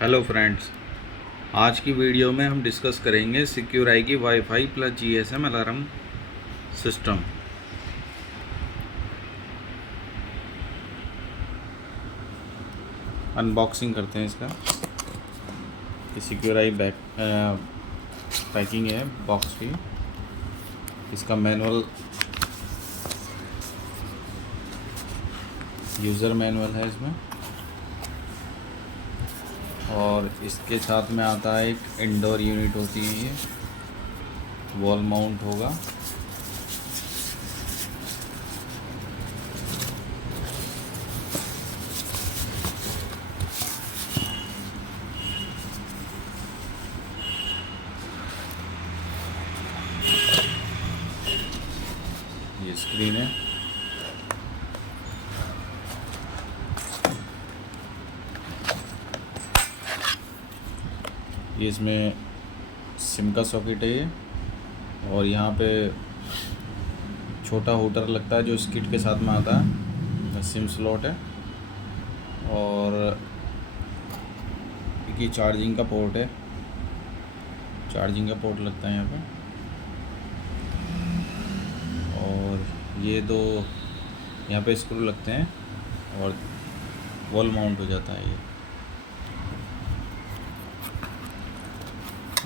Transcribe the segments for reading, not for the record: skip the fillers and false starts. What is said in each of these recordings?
Hello friends, आज की video में हम डिस्कस करेंगे सिक्योर आई की wifi plus GSM alarm system. Unboxing करते हैं इसका। ये सिक्योर आई बैक पैकिंग है बॉक्स की। इसका मैनुअल, यूज़र मैनुअल है इसमें, और इसके साथ में आता है एक इंडोर यूनिट होती है, ये वॉल माउंट होगा। ये स्क्रीन है। ये इसमें सिम का सॉकेट है ये, और यहाँ पे छोटा होल्डर लगता है जो इस किट के साथ में आता है। सिम स्लॉट है, और ये चार्जिंग का पोर्ट है। चार्जिंग का पोर्ट लगता है यहाँ पे, और ये दो यहाँ पे स्क्रू लगते हैं और वॉल माउंट हो जाता है। ये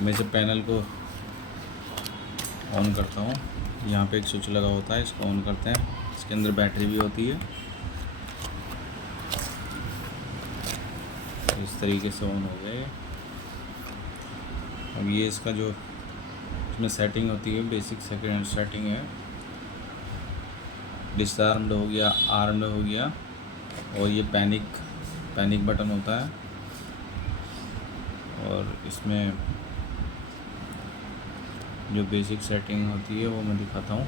मैं इसे पैनल को ऑन करता हूँ। यहाँ पे एक स्विच लगा होता है, इसको ऑन करते हैं। इसके अंदर बैटरी भी होती है। इस तरीके से ऑन हो गया ये। अब ये इसका जो इसमें सेटिंग होती है, बेसिक सेकंड सेटिंग है। डिसआर्म्ड हो गया, आर्म्ड हो गया, और ये पैनिक बटन होता है। और इसमें जो बेसिक सेटिंग होती है वो मैं दिखाता हूँ।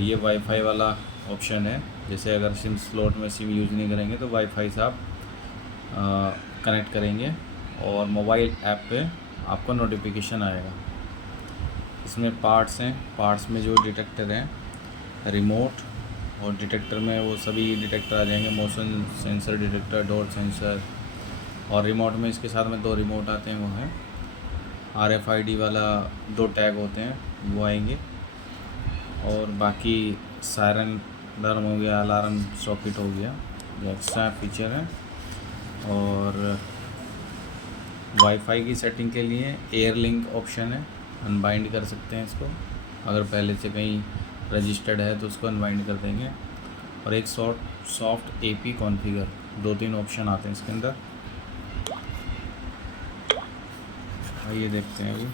ये वाईफाई वाला ऑप्शन है। जैसे अगर सिम स्लॉट में सिम यूज़ नहीं करेंगे तो वाईफाई से आप कनेक्ट करेंगे और मोबाइल ऐप पे आपको नोटिफिकेशन आएगा। इसमें पार्ट्स हैं। पार्ट्स में जो डिटेक्टर हैं, रिमोट, और डिटेक्टर में वो सभी डिटेक्टर आ जाएंगे। Motion sensor detector, door sensor, और रिमोट में इसके साथ में दो रिमोट आते हैं, वो है RFID वाला। दो टैग होते हैं वो आएंगे, और बाकी सायरन अलार्म हो गया, अलार्म सॉकेट हो गया, ये एक्स्ट्रा फीचर है। और वाईफाई की सेटिंग के लिए एयर लिंक ऑप्शन है, अनबाइंड कर सकते हैं इसको। अगर पहले से कहीं रजिस्टर्ड है तो उसको अनबाइंड कर देंगे। और एक सॉफ्ट AP कॉन्फ़िगर, 2-3 ऑप्शन आते हैं इसके अंदर। आइए देखते हैं अभी।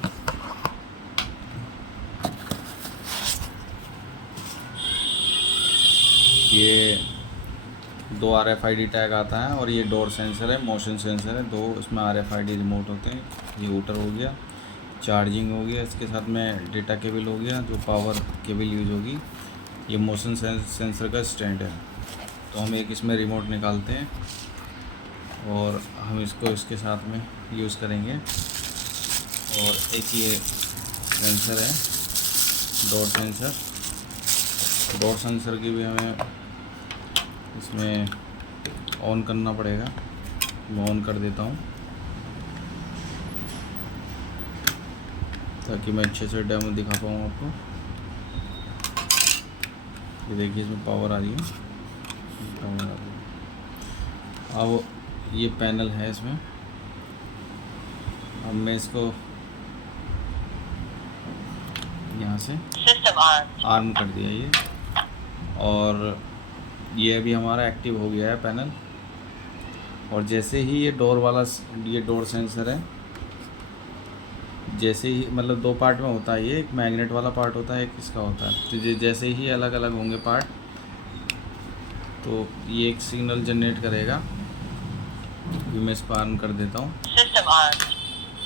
ये 2 RFID टैग आता है, और ये डोर सेंसर है, मोशन सेंसर है। 2 इसमें RFID रिमोट होते हैं। ये रूटर हो गया, चार्जिंग हो गया, इसके साथ में डेटा केबल हो गया, जो पावर केबल यूज होगी। ये मोशन सेंसर का स्टैंड है। तो हम एक इसमें रिमोट निकालते हैं और हम इसको इसके साथ में यूज़ करेंगे। और एक ये सेंसर है, डोर सेंसर। डोर सेंसर की भी हमें इसमें ऑन करना पड़ेगा। मैं ऑन कर देता हूँ ताकि मैं अच्छे से डेमो दिखा पाऊँ आपको। ये देखिए, इसमें पावर आ रही है, पावर आ रही है। अब ये पैनल है इसमें। अब मैं इसको यहाँ से आर्म कर दिया ये, और ये अभी हमारा एक्टिव हो गया है पैनल। और जैसे ही ये डोर वाला, ये डोर सेंसर है, जैसे ही, मतलब 2 पार्ट में होता है ये, एक मैग्नेट वाला पार्ट होता है, एक इसका होता है। तो जैसे ही अलग अलग होंगे पार्ट, तो ये एक सिग्नल जनरेट करेगा। अभी मैं इसको आर्म कर देता हूँ।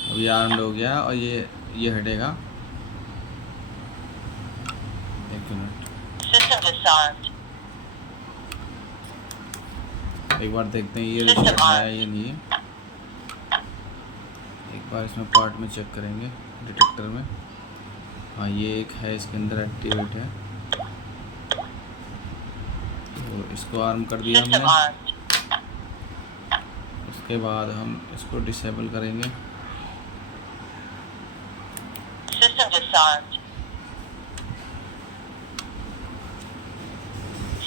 अब ये आर्म्ड हो गया, और ये हटेगा। एक मिनट, एक बार देखते हैं ये रिस्टार्ट है या नहीं है। एक बार इसमें पार्ट में चेक करेंगे, डिटेक्टर में। हाँ, ये एक है, इसके अंदर एक्टिवेट है। तो इसको आर्म कर दिया हमने। उसके बाद हम इसको डिसेबल करेंगे। System disarmed.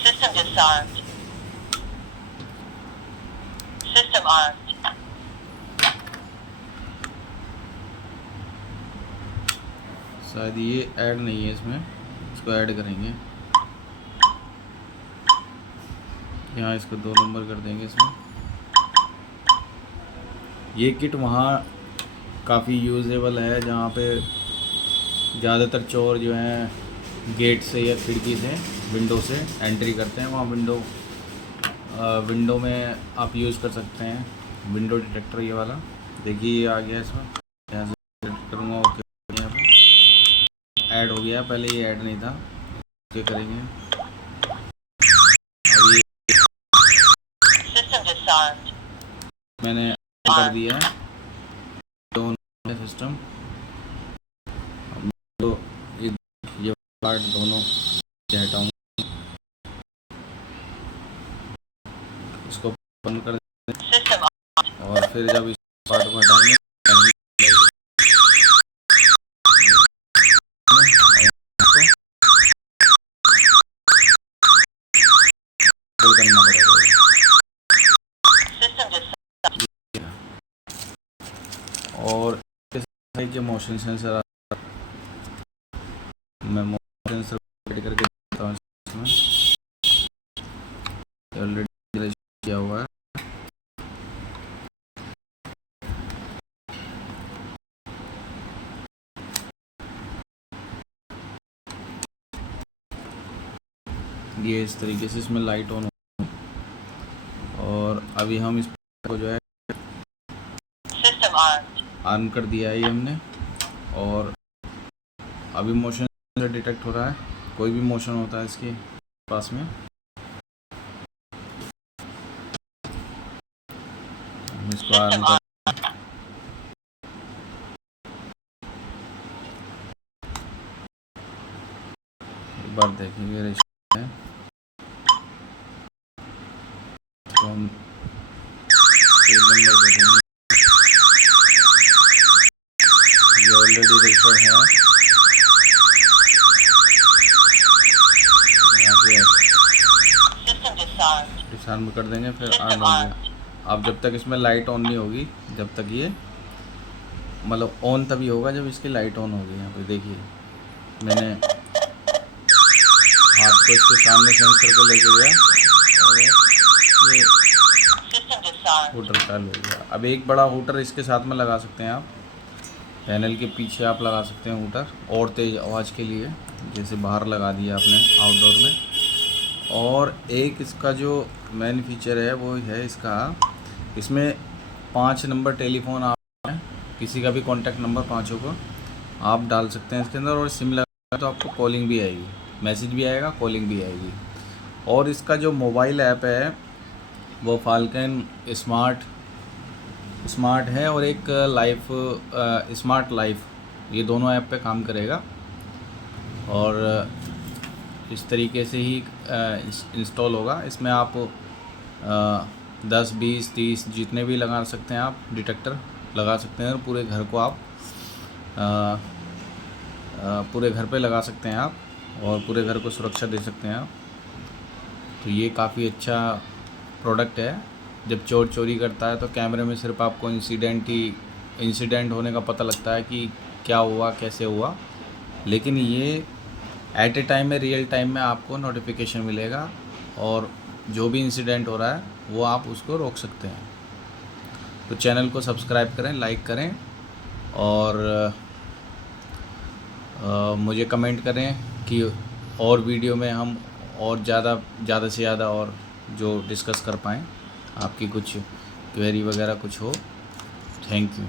System disarmed. System armed. शायद ये ऐड नहीं है इसमें, इसको ऐड करेंगे। यहाँ इसको 2 नंबर कर देंगे इसमें। ये किट वहाँ काफ़ी यूजेबल है जहाँ पे ज़्यादातर चोर जो हैं गेट से या खिड़की से, विंडो से एंट्री करते हैं। वहाँ विंडो में आप यूज़ कर सकते हैं विंडो डिटेक्टर, ये वाला देखिए ये आ गया इसमें। यहाँ से डिटेक्ट करूँगा, ओके यहाँ पे ऐड हो गया, पहले ये ऐड नहीं था। ओके करेंगे, अब ये मैंने कर दिया है दोनों सिस्टम। तो ये पार्ट दोनों हटाऊँगा, इसको बंद कर दें और फिर जब इस पार्ट को हटाएंगे करना पड़ेगा। और के मोशन सेंसर, मैं मोशन सेंसर ऐड करके देता हूँ इसमें, ऑलरेडी किया हुआ है। ये इस तरीके से इसमें लाइट ऑन हो, और अभी हम इस को जो है ऑन कर दिया है ये हमने, और अभी मोशन डिटेक्ट हो रहा है। कोई भी मोशन होता है इसके पास में, इसको ऑन कर, एक बार देखेंगे तो हम नंबर देखेंगे, ये ऑलरेडी रजिस्टर्ड है। डिसआर्म कर देंगे, फिर ऑन हो गया। अब जब तक इसमें लाइट ऑन नहीं होगी, जब तक ये मतलब ऑन तभी होगा जब इसकी लाइट ऑन होगी। यहाँ पे देखिए मैंने हाथ को इसके सामने सेंसर को लेके गया और ये हूटर चालू हो गया। अब एक बड़ा हूटर इसके साथ में लगा सकते हैं आप, पैनल के पीछे आप लगा सकते हैं हूटर, और तेज़ आवाज़ के लिए, जैसे बाहर लगा दिया आपने आउटडोर में। और एक इसका जो मेन फीचर है वो है इसका, इसमें 5 नंबर टेलीफोन आप किसी का भी कॉन्टैक्ट नंबर 5 को आप डाल सकते हैं इसके अंदर, और सिम लगा तो आपको कॉलिंग भी आएगी, मैसेज भी आएगा, कॉलिंग भी आएगी। और इसका जो मोबाइल ऐप है वो फाल्कन स्मार्ट है, और एक लाइफ स्मार्ट लाइफ, ये दोनों ऐप पे काम करेगा। और इस तरीके से ही इंस्टॉल होगा। इसमें आप 10, 20, 30 जितने भी लगा सकते हैं आप डिटेक्टर लगा सकते हैं, और पूरे घर को आप पूरे घर पे लगा सकते हैं आप, और पूरे घर को सुरक्षा दे सकते हैं आप। तो ये काफ़ी अच्छा प्रोडक्ट है। जब चोर चोरी करता है तो कैमरे में सिर्फ आपको इंसिडेंट होने का पता लगता है कि क्या हुआ, कैसे हुआ, लेकिन ये एट ए टाइम में, रियल टाइम में आपको नोटिफिकेशन मिलेगा, और जो भी इंसिडेंट हो रहा है वो आप उसको रोक सकते हैं। तो चैनल को सब्सक्राइब करें, लाइक करें, और मुझे कमेंट करें कि और वीडियो में हम और ज़्यादा से ज़्यादा और जो डिस्कस कर पाएँ, आपकी कुछ क्वेरी वगैरह कुछ हो। Thank you.